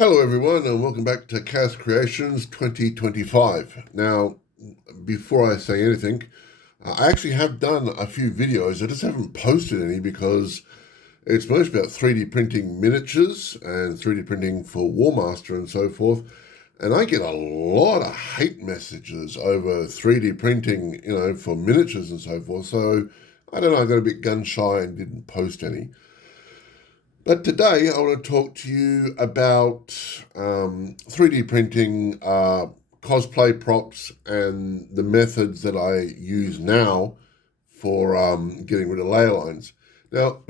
Hello everyone and welcome back to Chaos Creations 2025. Now, before I say anything, I actually have done a few videos. I just haven't posted any because it's mostly about 3D printing miniatures and 3D printing for Warmaster and so forth. And I get a lot of hate messages over 3D printing, for miniatures and so forth. So I don't know, I got a bit gun shy and didn't post any. But today I want to talk to you about 3D printing cosplay props and the methods that I use now for getting rid of layer lines. Now,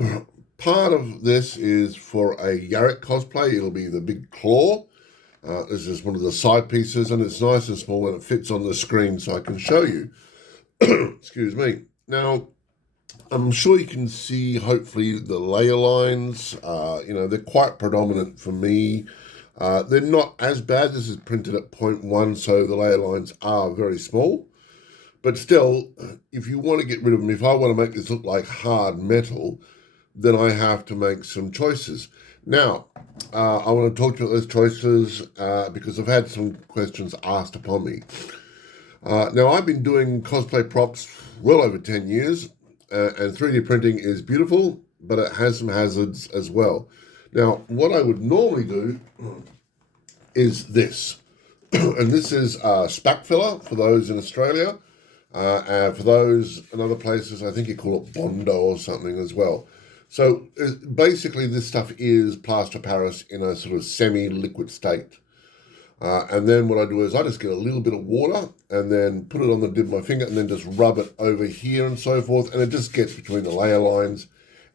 part of this is for a Yarrick cosplay. It'll be the big claw. This is one of the side pieces, and it's nice and small and it fits on the screen so I can show you. Excuse me. Now, I'm sure you can see, hopefully, the layer lines. They're quite predominant for me. They're not as bad. This is printed at 0.1, so the layer lines are very small. But still, if you want to get rid of them, if I want to make this look like hard metal, then I have to make some choices. Now, I want to talk to you about those choices because I've had some questions asked upon me. Now, I've been doing cosplay props well over 10 years. And 3D printing is beautiful, but it has some hazards as well. Now, what I would normally do is this. And this is spac filler for those in Australia. For those in other places, I think you call it Bondo or something as well. So basically, this stuff is plaster Paris in a sort of semi-liquid state. And then what I do is I just get a little bit of water and then put it on the tip of my finger and then just rub it over here and so forth. And it just gets between the layer lines.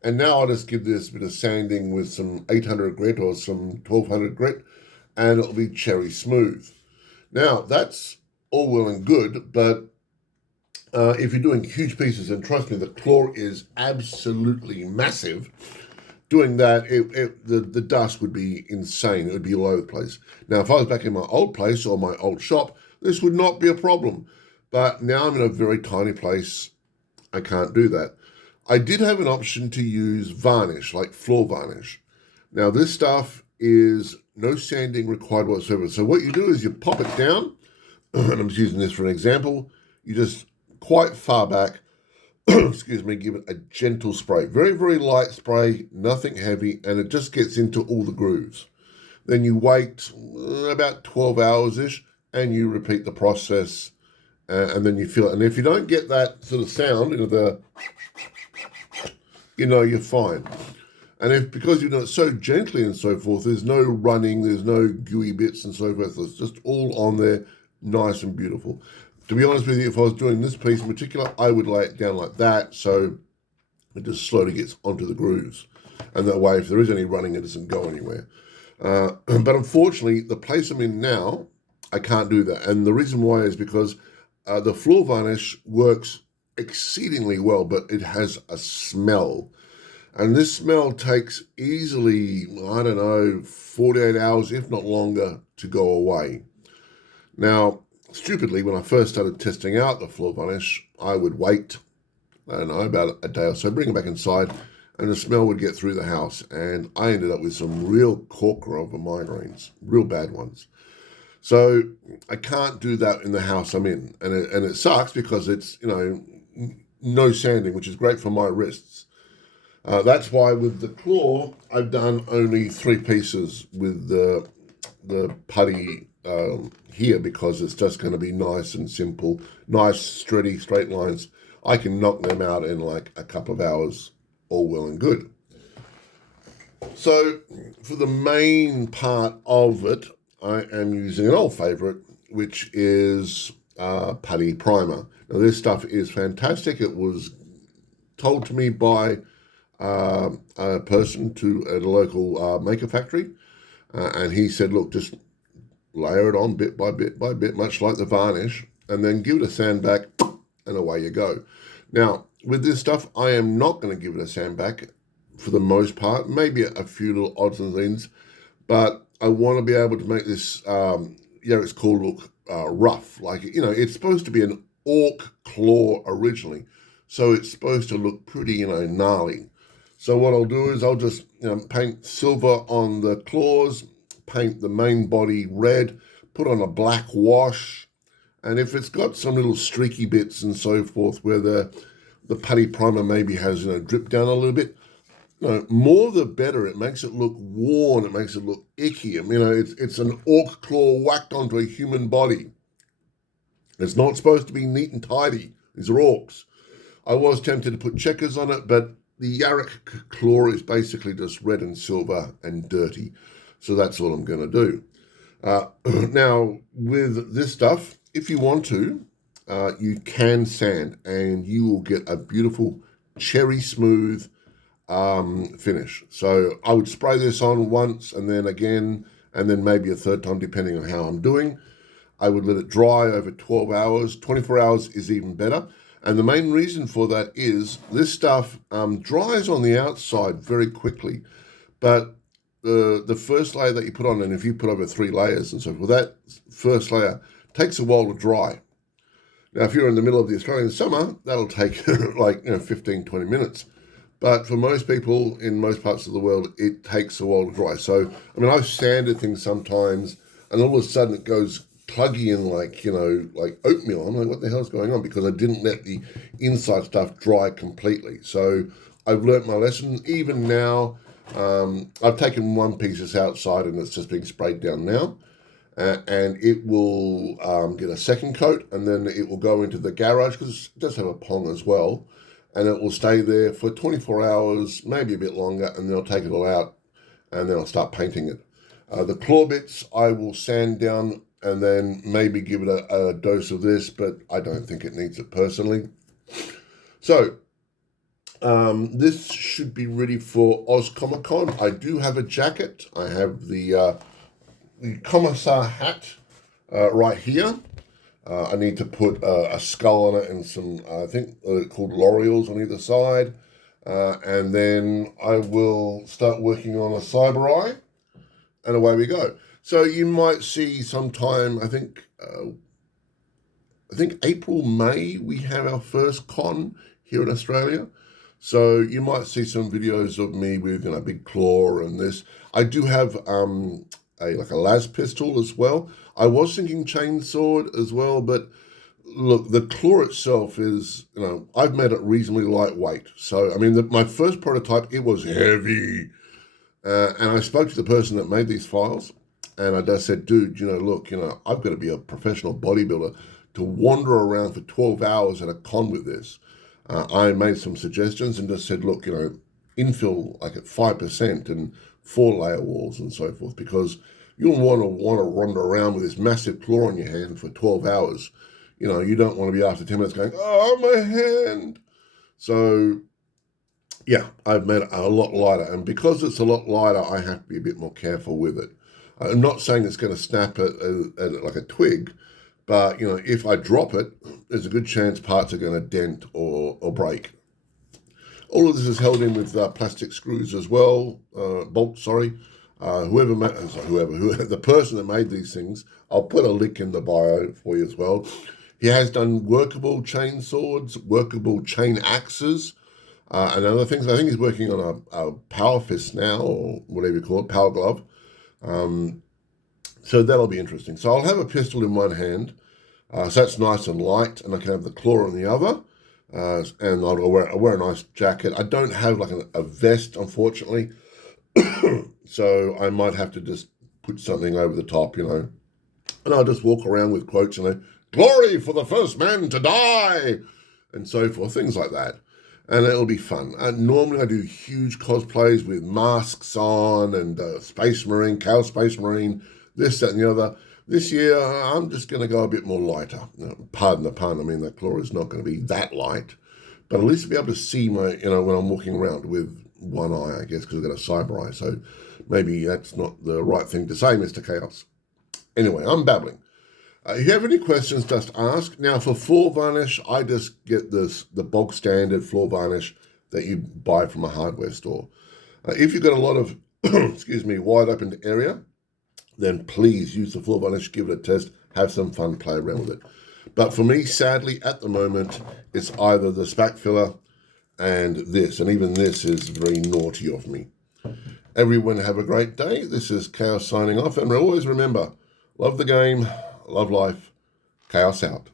And now I'll just give this a bit of sanding with some 800 grit or some 1200 grit and it'll be cherry smooth. Now, that's all well and good, but if you're doing huge pieces, and trust me, the claw is absolutely massive, doing that, the dust would be insane. It would be all over the place. Now, if I was back in my old place or my old shop, this would not be a problem. But now I'm in a very tiny place. I can't do that. I did have an option to use varnish, like floor varnish. Now, this stuff is no sanding required whatsoever. So what you do is you pop it down, and I'm just using this for an example. You just quite far back, excuse me, give it a gentle spray. Very, very light spray, nothing heavy, and it just gets into all the grooves. Then you wait about 12 hours-ish, and you repeat the process, and then you feel it. And if you don't get that sort of sound, you're fine. And because you do it so gently and so forth, there's no running, there's no gooey bits and so forth. It's just all on there, nice and beautiful. To be honest with you, if I was doing this piece in particular, I would lay it down like that so it just slowly gets onto the grooves. And that way, if there is any running, it doesn't go anywhere. But unfortunately, the place I'm in now, I can't do that. And the reason why is because the floor varnish works exceedingly well, but it has a smell. And this smell takes easily, 48 hours, if not longer, to go away. Now, stupidly, when I first started testing out the floor varnish, I would wait, about a day or so, bring it back inside, and the smell would get through the house. And I ended up with some real corker over migraines, real bad ones. So I can't do that in the house I'm in. And it sucks because it's, no sanding, which is great for my wrists. That's why with the claw, I've done only 3 pieces with the putty here because it's just going to be nice and simple, nice, sturdy, straight lines. I can knock them out in like a couple of hours, all well and good. So for the main part of it, I am using an old favorite, which is putty primer. Now this stuff is fantastic. It was told to me by a person at a local maker factory, and he said, look, just layer it on bit by bit by bit, much like the varnish, and then give it a sand back, and away you go. Now, with this stuff, I am not going to give it a sand back for the most part, maybe a few little odds and ends, but I want to be able to make this, it's called look rough. Like, it's supposed to be an orc claw originally, so it's supposed to look pretty, gnarly. So what I'll do is I'll just paint silver on the claws, paint the main body red, put on a black wash, and if it's got some little streaky bits and so forth where the putty primer maybe has, dripped down a little bit, more the better. It makes it look worn, it makes it look icky. It's an orc claw whacked onto a human body. It's not supposed to be neat and tidy. These are orcs. I was tempted to put checkers on it, but the yarrick claw is basically just red and silver and dirty. So that's all I'm going to do. Now, with this stuff, if you want to, you can sand and you will get a beautiful cherry smooth finish. So I would spray this on once and then again, and then maybe a third time, depending on how I'm doing. I would let it dry over 12 hours. 24 hours is even better. And the main reason for that is this stuff dries on the outside very quickly. But the first layer that you put on, and if you put over 3 layers and so forth, that first layer takes a while to dry. Now, if you're in the middle of the Australian summer, that'll take like 15, 20 minutes. But for most people in most parts of the world, it takes a while to dry. So, I've sanded things sometimes, and all of a sudden it goes pluggy and like oatmeal. I'm like, what the hell's going on? Because I didn't let the inside stuff dry completely. So I've learnt my lesson. Even now, I've taken one piece outside and it's just being sprayed down now. And it will get a second coat, and then it will go into the garage, because it does have a pong as well. And it will stay there for 24 hours, maybe a bit longer, and then I'll take it all out, and then I'll start painting it. The claw bits I will sand down and then maybe give it a dose of this, but I don't think it needs it personally. So, this should be ready for Oz Comic Con. I do have a jacket. I have the commissar hat right here. I need to put a skull on it and some, I think called L'Oreals on either side. And then I will start working on a cyber eye, and away we go. So you might see sometime, I think April, May, we have our first con here in Australia. So you might see some videos of me with a big claw and this. I do have a las pistol as well. I was thinking chainsword as well, but look, the claw itself is, I've made it reasonably lightweight. So, my first prototype, it was heavy. And I spoke to the person that made these files, and I just said, dude, look, I've got to be a professional bodybuilder to wander around for 12 hours at a con with this. I made some suggestions and just said, look, infill like at 5% and 4-layer walls and so forth, because you'll want to wander around with this massive claw on your hand for 12 hours. You don't want to be after 10 minutes going, oh, my hand. So, yeah, I've made it a lot lighter. And because it's a lot lighter, I have to be a bit more careful with it. I'm not saying it's going to snap at like a twig, but, if I drop it, there's a good chance parts are going to dent or break. All of this is held in with plastic screws as well, bolts, sorry. The person that made these things, I'll put a link in the bio for you as well. He has done workable chain swords, workable chain axes, and other things. I think he's working on a power fist now, or whatever you call it, power glove. So that'll be interesting. So I'll have a pistol in one hand, so that's nice and light, and I can have the claw in the other. And I'll wear a nice jacket. I don't have like a vest, unfortunately. So I might have to just put something over the top, and I'll just walk around with quotes, glory for the first man to die, and so forth, things like that. And it'll be fun. Normally I do huge cosplays with masks on and Space Marine, Chaos Space Marine, this, that, and the other. This year, I'm just going to go a bit more lighter. Pardon the pun. The claw is not going to be that light, but at least to be able to see my, when I'm walking around with one eye, I guess, because I've got a cyber eye. So maybe that's not the right thing to say, Mr. Chaos. Anyway, I'm babbling. If you have any questions, just ask. Now, for floor varnish, I just get the bog standard floor varnish that you buy from a hardware store. If you've got a lot of, wide open area, then please use the floor varnish, give it a test, have some fun, play around with it. But for me, sadly, at the moment, it's either the spack filler and this, and even this is very naughty of me. Everyone have a great day. This is Chaos signing off, and always remember, love the game, love life, Chaos out.